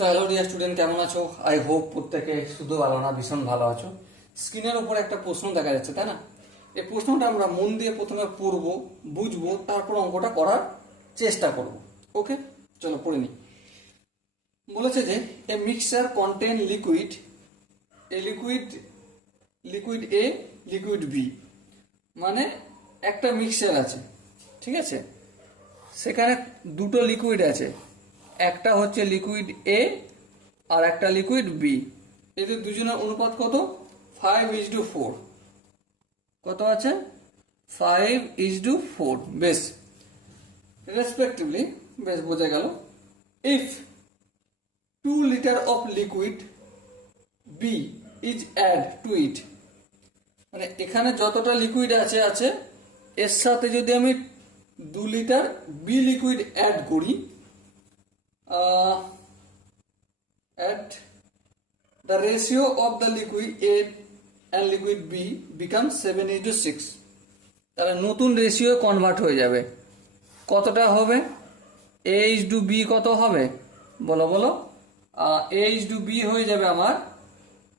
So hello dear student, কেমন আছো? I hope প্রত্যেকে শুধু ভালো না, ভীষণ ভালো আছো। স্ক্রিনের উপর একটা প্রশ্ন দেখা যাচ্ছে, তাই না? এই প্রশ্নটা আমরা মন দিয়ে প্রথমে পড়বো, বুঝবো, তারপর অঙ্কটা করার চেষ্টা করব। ওকে, চলো পড়ে নিই। বলেছে যে a mixture contain liquid, A liquid A, liquid B. মানে একটা মিক্সচার আছে, ঠিক আছে? সেখানে দুটো লিকুইড আছে, একটা হচ্ছে লিকুইড এ আর একটা লিকুইড বি। এদের দুজনের অনুপাত কত? 5:4। কত আছে? 5:4। বেশ, রেসপেক্টিভলি, বেশ বোঝা গেল। If 2 litre of liquid be is add to it, মানে এখানে যতটা লিকুইড আছে এর সাথে যদি আমি 2 লিটার বি লিকুইড অ্যাড করি, at the ratio of the liquid A and liquid B becomes 7:6। তাহলে নতুন রেশিও কনভার্ট হয়ে যাবে। কতটা হবে? A:B কত হবে? বলো বলো। A:B হয়ে যাবে আমার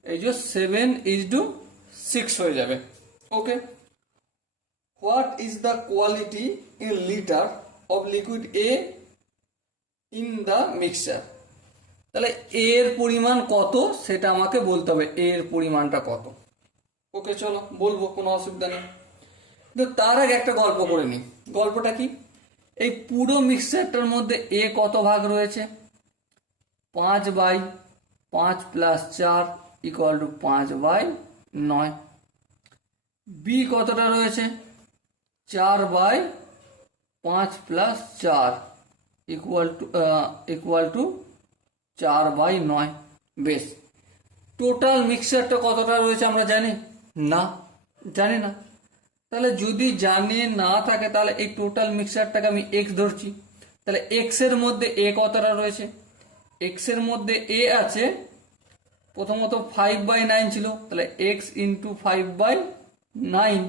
এই যে 7:6 হয়ে যাবে। Okay, what is the quality in litre of liquid A in the mixture? তাহলে এর পরিমাণ কত সেটা আমাকে বলতে হবে, এর পরিমাণটা কত। ওকে, চলো বলবো, কোনো অসুবিধা নেই। কিন্তু তার আগে একটা গল্প করে নিই। গল্পটা কি? এই পুরো মিক্সচারটার মধ্যে এ কত ভাগ রয়েছে? 5/5 + 4 = 5/9। বি কতটা রয়েছে? 4/5 + 4 = 4/9। বেশ, টোটাল মিক্সচারটা কতটা রয়েছে আমরা জানি না? জানি না। তাহলে যদি জানি না থাকে তাহলে এই টোটাল মিক্সচারটাকে আমি এক্স ধরছি। তাহলে এক্স এর মধ্যে এ কতটা রয়েছে? এক্স এর মধ্যে এ আছে, প্রথমত 5/9 ছিল, তাহলে এক্স ইন্টু 5/9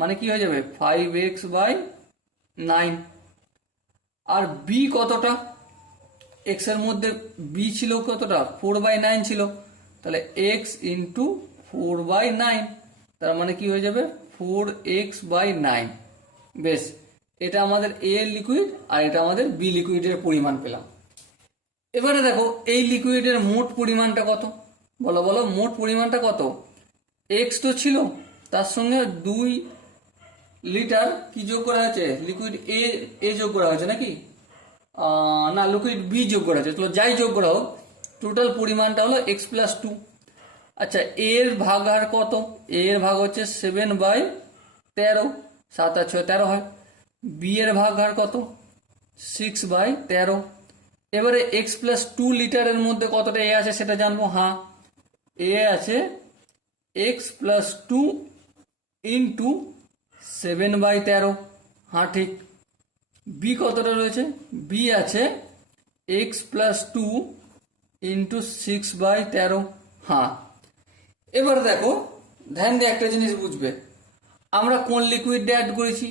মানে কি হয়ে যাবে? 5x/9। আর বি কতটা? এক্স এর মধ্যে বি ছিল কতটা? 4/9 ছিল, তাহলে এক্স ইন্টু 4/9 তার মানে কি হয়ে যাবে? 4x/9। বেশ, এটা আমাদের এ লিকুইড আর এটা আমাদের বি লিকুইডের পরিমাণ পেলাম। এবারে দেখো এই লিকুইডের মোট পরিমাণটা কত? বলো বলো, মোট পরিমাণটা কত? এক্স তো ছিল, তার সঙ্গে 2 লিটার কি যোগ করা হয়েছে? লিকুইড এ যোগ করা হয়েছে নাকি? না, লিকুইড বি যোগ করা হয়েছে। তো যাই যোগ করা হোক, টোটাল পরিমাণটা হলো x+2। আচ্ছা, এর ভাগ আর কত? এর ভাগ হচ্ছে 7/13, 7 আর 6 13 হয়। বি এর ভাগ আর কত? 6/13। এবারে x+2 লিটারের মধ্যে কতটা এ আছে সেটা জানবো। হ্যাঁ, এ আছে x+2 ইন্টু 7/13। হ্যাঁ ঠিক। বি কতটা রয়েছে? বি আছে x+2 ইন্টু 6/13। হ্যাঁ, এবার দেখো, ধ্যান দিয়ে একটা জিনিস বুঝবে। আমরা কোন লিকুইডটা অ্যাড করেছি?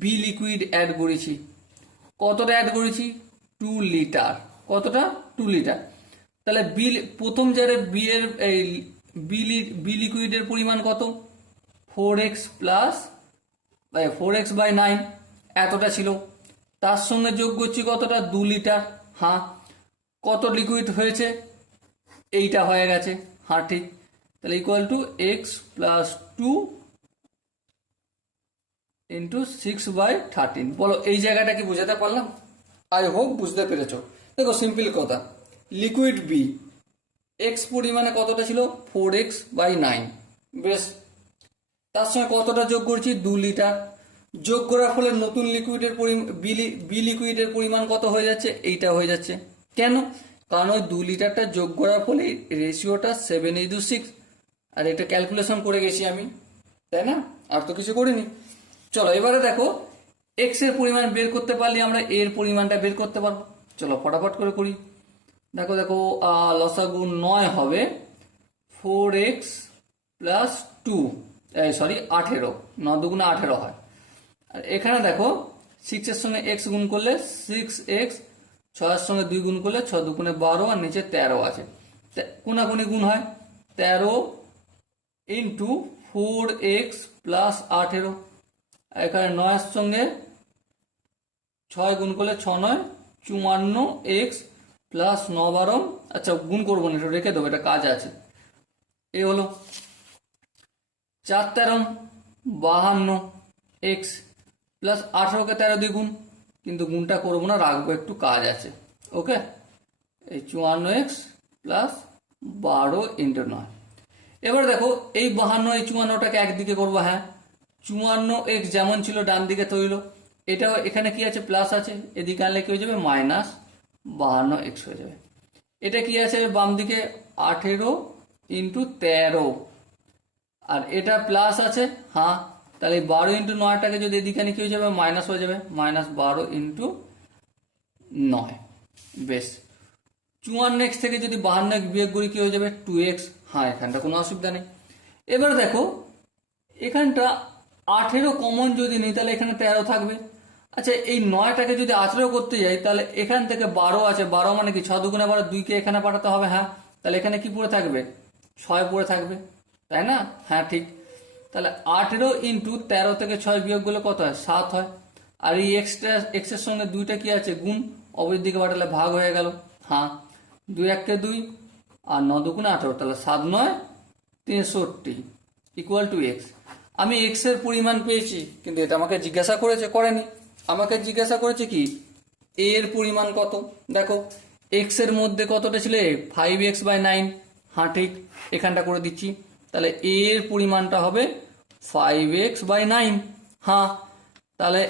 বি লিকুইড অ্যাড করেছি। কতটা অ্যাড করেছি? 2 লিটার। কতটা? 2 লিটার। তাহলে বি প্রথম যারে বি এর এই বি লিকুইডের পরিমাণ কত? 4x/9 এতটা ছিল। তার সঙ্গে যোগ করছি কতটা? 2 লিটার। হ্যাঁ, কত লিকুইড হয়েছে? এইটা হয়ে গেছে। হ্যাঁ ঠিক। তাহলে x+2 ইন্টু 6/13। বলো, এই জায়গাটা কি বুঝাতে পারলাম? আই হোপ বুঝতে পেরেছ। দেখো, সিম্পল কথা, লিকুইড বি এক্স পরিমাণে কতটা ছিল? 4x/9। বেশ, তার সঙ্গে কতটা যোগ করছি? 2 লিটার। যোগ করার ফলে নতুন লিকুইডের বি লিকুইডের পরিমাণ কত হয়ে যাচ্ছে? এইটা হয়ে যাচ্ছে। কেন? কারণ ওই 2 লিটারটা যোগ করার ফলে রেশিওটা 7:6। আর এটা ক্যালকুলেশন করে গেছি আমি, তাই না? আর তো কিছু করিনি। চলো এবারে দেখো, এক্স এর পরিমাণ বের করতে পারলে আমরা এর পরিমাণটা বের করতে পারবো। চলো ফটাফট করে করি। দেখো দেখো, লসাগু 9 হবে 4x+2, সরি 18। 9 দুগুণে 18 হয়। আর এখানে দেখো 6 এর সঙ্গে x গুণ করলে 6x, ছয়ের সঙ্গে 2 গুণ করলে 6 দুগুণে 12 আর নিচে 13 আছে, কোনাকুনি গুণ হয়, 13 ইন্টু 4x প্লাস 18, এখানে 9-এর সঙ্গে 6 গুণ করলে 6 9 54x প্লাস 9 12, আচ্ছা গুণ করবো না, এটা রেখে দেবো, এটা কাজ আছে। এ হলো 4 13 52x প্লাস 18কে 13 দিয়ে গুণ, কিন্তু গুণটা করবো না, রাখবো, একটু কাজ আছে। ওকে, এই 54x প্লাস 12 ইন্টু 9। এবার দেখো এই 52 এই 54টাকে একদিকে করবো, হ্যাঁ 54x যেমন ছিল ডান দিকে তৈল, এটাও এখানে কি আছে প্লাস আছে, এদিকে আনলে কি হয়ে যাবে মাইনাস 52x হয়ে যাবে। এটা কি আছে বাম দিকে 18 ইন্টু 13, আর এটা প্লাস আছে, হ্যাঁ তাহলে 12 ইন্টু 9টাকে যদি এদিকে আনি কি হয়ে যাবে মাইনাস হয়ে যাবে, মাইনাস 12 ইন্টু 9। বেশ, 54x থেকে যদি 52x বিয়োগ করি কি হয়ে যাবে 2x, হ্যাঁ এখানটা কোনো অসুবিধা নেই। এবার দেখো এখানটা 18 কমন যদি নিই তাহলে এখানে 13 থাকবে। আচ্ছা এই 9টাকে যদি 18 করতে যাই তাহলে এখান থেকে 12 আছে, 12 মানে কি 6 দুগুণে 12, 2কে এখানে পাঠাতে হবে, হ্যাঁ তাহলে এখানে কি পড়ে থাকবে 6 পড়ে থাকবে, তাই না? হ্যাঁ ঠিক, তাহলে 18 ইন্টু 13 থেকে 6 বিয়োগ করলে কত হয় 7 হয়, আর এই এক্সের সঙ্গে 2টা কি আছে গুণ, অপরের দিকে পাঠালে ভাগ হয়ে গেল, হ্যাঁ 2 1 কে 2 আর 9 দুগুণে 18, তাহলে 7 9 63 ইকুয়াল টু এক্স। আমি এক্স এর পরিমাণ পেয়েছি, কিন্তু এটা আমাকে জিজ্ঞাসা করেনি, আমাকে জিজ্ঞাসা করেছে কি এ এর পরিমাণ কত। দেখো এক্স এর মধ্যে কতটা ছিল 5x/9, হ্যাঁ ঠিক, এখানটা করে দিচ্ছি, তাহলে এ এর পরিমাণটা হবে 5x/9, হ্যাঁ তাহলে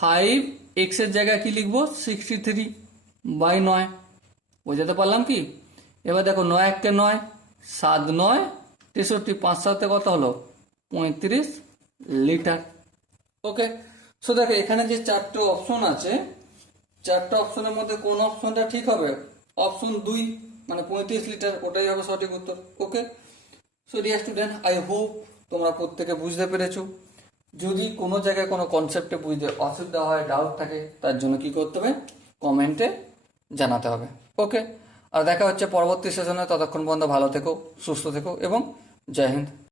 5x এর জায়গায় কি লিখবো 63/9, বোঝাতে পারলাম কি? এবার দেখো 9 1 কে 9, 7 9 63, 5 7 কত হলো 35 লিটার। ওকে, সো দেখো এখানে যে 4টে অপশন আছে, 4টে অপশনের মধ্যে কোন অপশনটা ঠিক হবে? অপশন 2 মানে 35 লিটার, ওটাই হবে সঠিক উত্তর। Okay, so dear student, I hope তোমরা প্রত্যেকে বুঝতে পেরেছো। যদি কোনো জায়গায় কোনো কনসেপ্টে বুঝতে অসুবিধা হয়, ডাউট থাকে, তার জন্য কি করতে হবে কমেন্টে জানাতে হবে। ওকে, আর দেখা হচ্ছে পরবর্তী সেশনে, ততক্ষণ পর্যন্ত ভালো থেকো, সুস্থ থেকো এবং জয় হিন্দ।